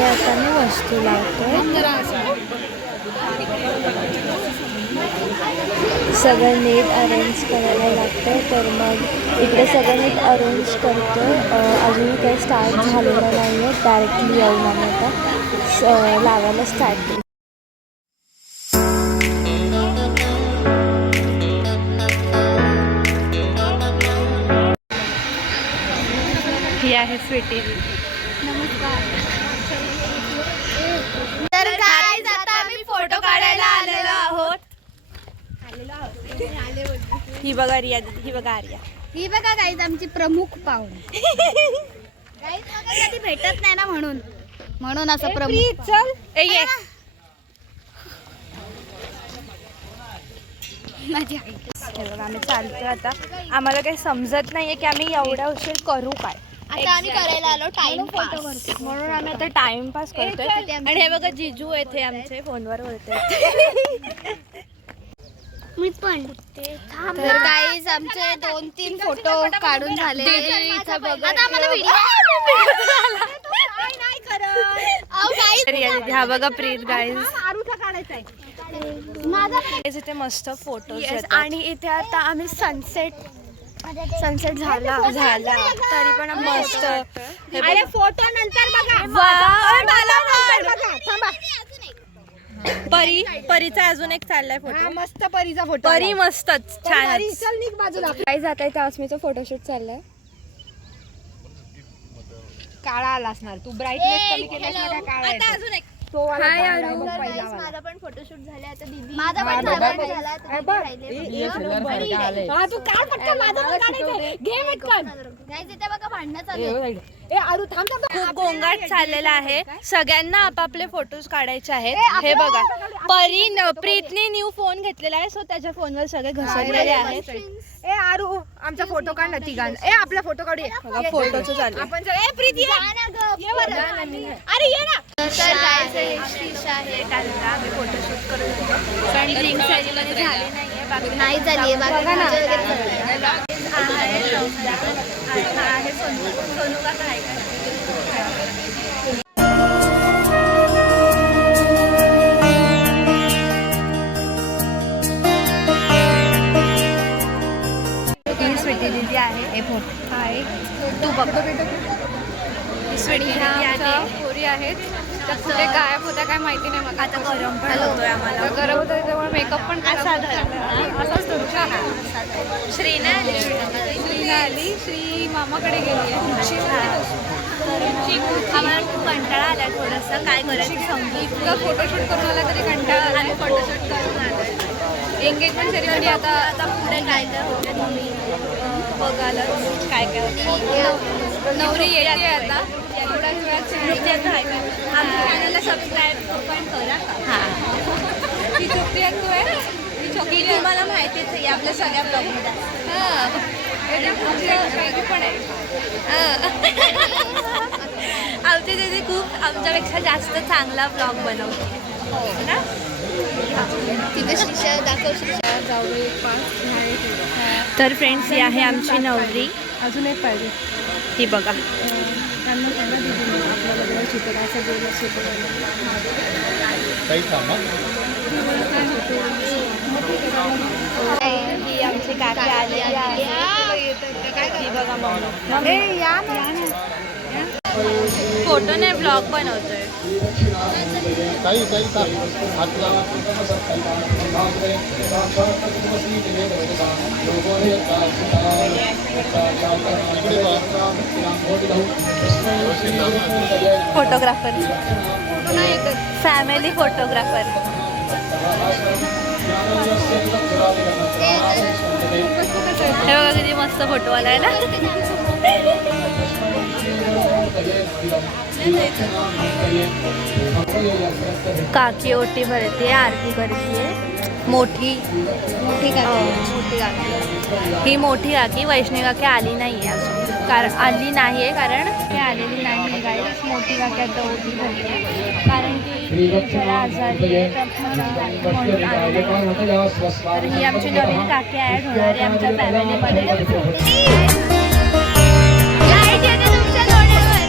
इथे आता मी वस्तू लावतो. सगळं नीट अरेंज करायला लागतं. तर मग इकडे सगळं नीट अरेंज करतो. अजून काही स्टार्ट झालेलं नाही आहे. डायरेक्टली येऊन आम्ही आता लावायला स्टार्ट केलं. ही आहे स्वीटी. नमस्कार. तर गाईज आता आम्ही फोटो काढायला आलेलो आहोत. ही बघा रिया दीदी, ही बघा आर्या. ही बघा गाईज आमची प्रमुख पाहुणे. गाईज बघा कधी भेटत नाही ना म्हणून असं प्रमुख. चल ये. माझी आई. आम्ही चालतोय आता. आम्हाला काही समजत नाहीये की आम्ही एवढा उशीर करू काय. आता आम्ही करायला आलो टाइमपास म्हणून आम्ही आता टाइमपास करतोय. आणि हे बघा जिजू येथे आमचे फोनवर बोलते. मी पण. तर गाईज आमचे 2-3 फोटो काढून झाले. आता आम्हाला व्हिडिओ हा बघा प्रीत गाईज. माझा इथे मस्त फोटो. आणि इथे आता आम्ही सनसेट झाला तरी पण मस्त. अरे फोटो नंतर बघा. परीचा अजून एक चाललाय फोटो. मस्त परीचा फोटो. परी मस्तच छान. काय जात आहे अस्मीचा फोटोशूट चाललाय. काळा आला असणार. तू ब्राईटनेस कमी केलास ना का काळा आता अजून एक. तो वाला हाय काढलाय, अरू. मग पहिला वाला. माझा पण फोटोशूट झाले. आता दीदी माझा पण झाला आता दीदी राहिले. हा तू काढ पटकन. माझं पण काढायचंय. घे पटकन. गाईज इथे बघा भांडणं चालू आहे. ए अरू थांब थांब. खूप गोंगाट चाललेला आहे. सगळ्यांना आपापले फोटोज काढायचे आहेत. हे बघा प्रीतने न्यू फोन घेतलेला आहे. सो त्याच्या फोनवर सगळे घसरलेले आहेत. ए आरू आमचा फोटो काढ ना तिघांचा. ए आपला फोटो काढूया. फोटोचं चालू. आपण ए प्रीत ये. ये बरं. अरे ये ना. तर गाईज श्रीशा आहे. आम्ही फोटोशूट करत होतो कारण रिंग सेरेमनी झाली नाहीये. बाकी नाही झाली बघा ना. आहे सोनू काका आहे का. स्वीटी दीदी आहे. हे फोटो आहे तू बघ. स्वीटी दीदी आहे. पोरी आहेत त्या कुठे गायब होत्या काय माहिती नाही. मग आता गरम पण होतोय आम्हाला. गरम होतं त्याच्यामुळे मेकअप पण असाच करू का. श्रीना आली. श्री मामाकडे गेली आहे. आम्हाला खूप कंटाळा आला थोडंसं. काय करायचं समजून. इतकं फोटोशूट करून आला तरी कंटाळा. आम्ही फोटोशूट करून आलोय. एंगेजमेंट सेरेमनी आता पुढे काय काय होतं तुम्ही बघायला काय काय होतं. नवरी येते आता थोड्या वेळात. आमच्या चॅनलला सबस्क्राईब पण करा. हां ती छोटी आहे. तू आहे ती छोटी. तुम्हाला माहितीच आहे आपल्या सगळ्या ब्लॉगमध्ये. पण आहे. आमची दीदी खूप आमच्यापेक्षा जास्त चांगला ब्लॉग बनवते. हो ना. तिथे श्रीशा दाखव. श्रीशा तर फ्रेंड्स ही आहे आमची नवरी. अजून एक पाहिजे. ही बघा. ही आमची काकी आलेली आहे. ही बघा मम्मी. फोटो नाही ब्लॉग बनवतोय. फोटोग्राफर. Family photographer. हे बघा किती मस्त फोटो आलाय ना. काकी ओटी भरते. आरती करते. मोठी काकी. ही मोठी काकी वैष्णवी काकी आली नाही आहे अजून. आली नाही आहे कारण ती आलेली नाही आहे. गाईस मोठी काकी आता ओटी भरते कारण की जरा आजारी आहे. तर ही आमची नवीन काकी ॲड होणार आहे आमच्या फॅमिलीमध्ये. लाईट येते तुमच्या डोळ्यावर.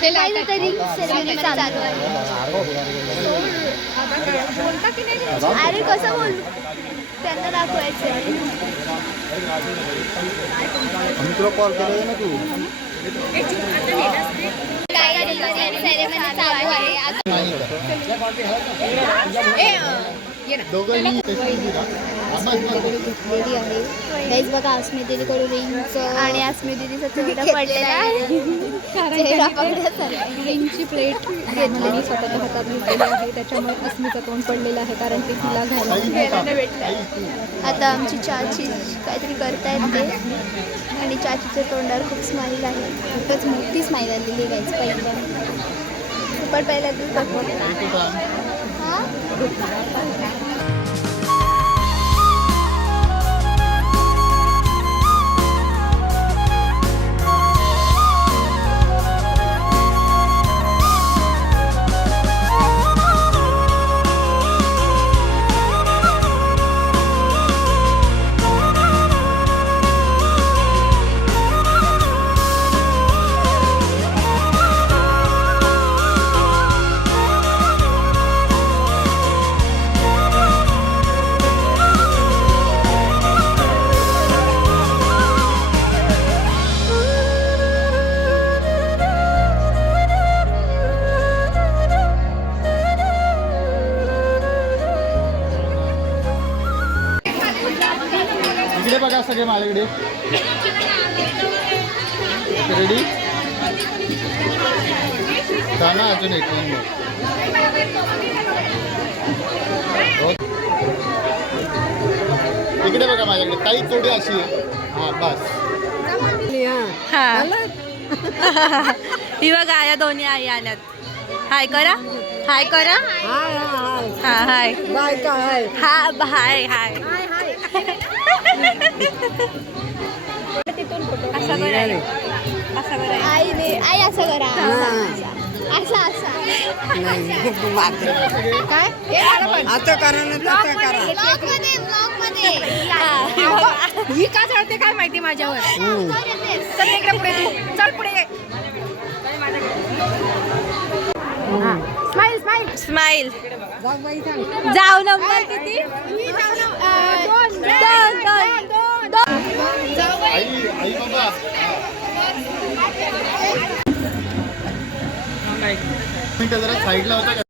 ते काहीतरी सेरेमनी चालू आहे. अरे कसं बोलू त्यांना दाखवायचं. कॉल केला ना तू सेरेमनी चालू आहे. घेतलेली आहे गाईज बघा. अस्मी दीदीकडून रिंगच आणि अस्मी दीदीचा चेहरा पडलेला आहे. रिंगची प्लेट घेतलेली स्वतःच्या हातात घेतलेली आहे. त्याच्यामुळे अस्मिता तोंड पडलेलं आहे कारण ते तिला घ्यायला भेटलं. आता आमची चाची काहीतरी करतायत ते आणि चाचीच्या तोंडावर खूप स्माईल आहे. खूपच मोठी स्माईल आलेली आहे गाईज. पण पहिल्यांदा हां इकडे बघा सगळे माझ्याकडे. रेडी ना अजून एक इकडे बघा माझ्याकडे ताई थोडी अशी आहे. हा बस. ही बघा या दोन्ही आई आल्यात. हाय करा. हाय करा. हा हाय हा हाय हाय. असं करा. आई असं करा. असा असा काय आता करा ब्लॉगमध्ये ही का चढते काय माहिती माझ्यावर. चल इकडे पुढे तू. चल पुढे. Smile smile smile. जाऊ नंबर किती. दोन. आई बाबा मिनिटं जरा साईडला होता का.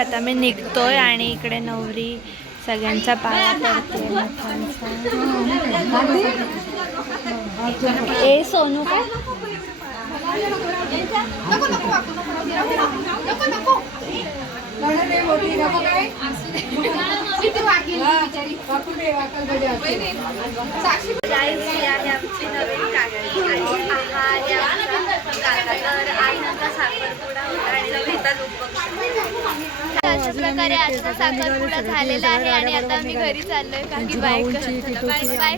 आता मी निघतोय आणि इकडे नवरी सगळ्यांचा पाया पडते. ए सोनू काय आमची नवीन अशा प्रकारे आजचा साखरपुडा झालेला आहे आणि आता आम्ही घरी चाललोय. काकी बाय.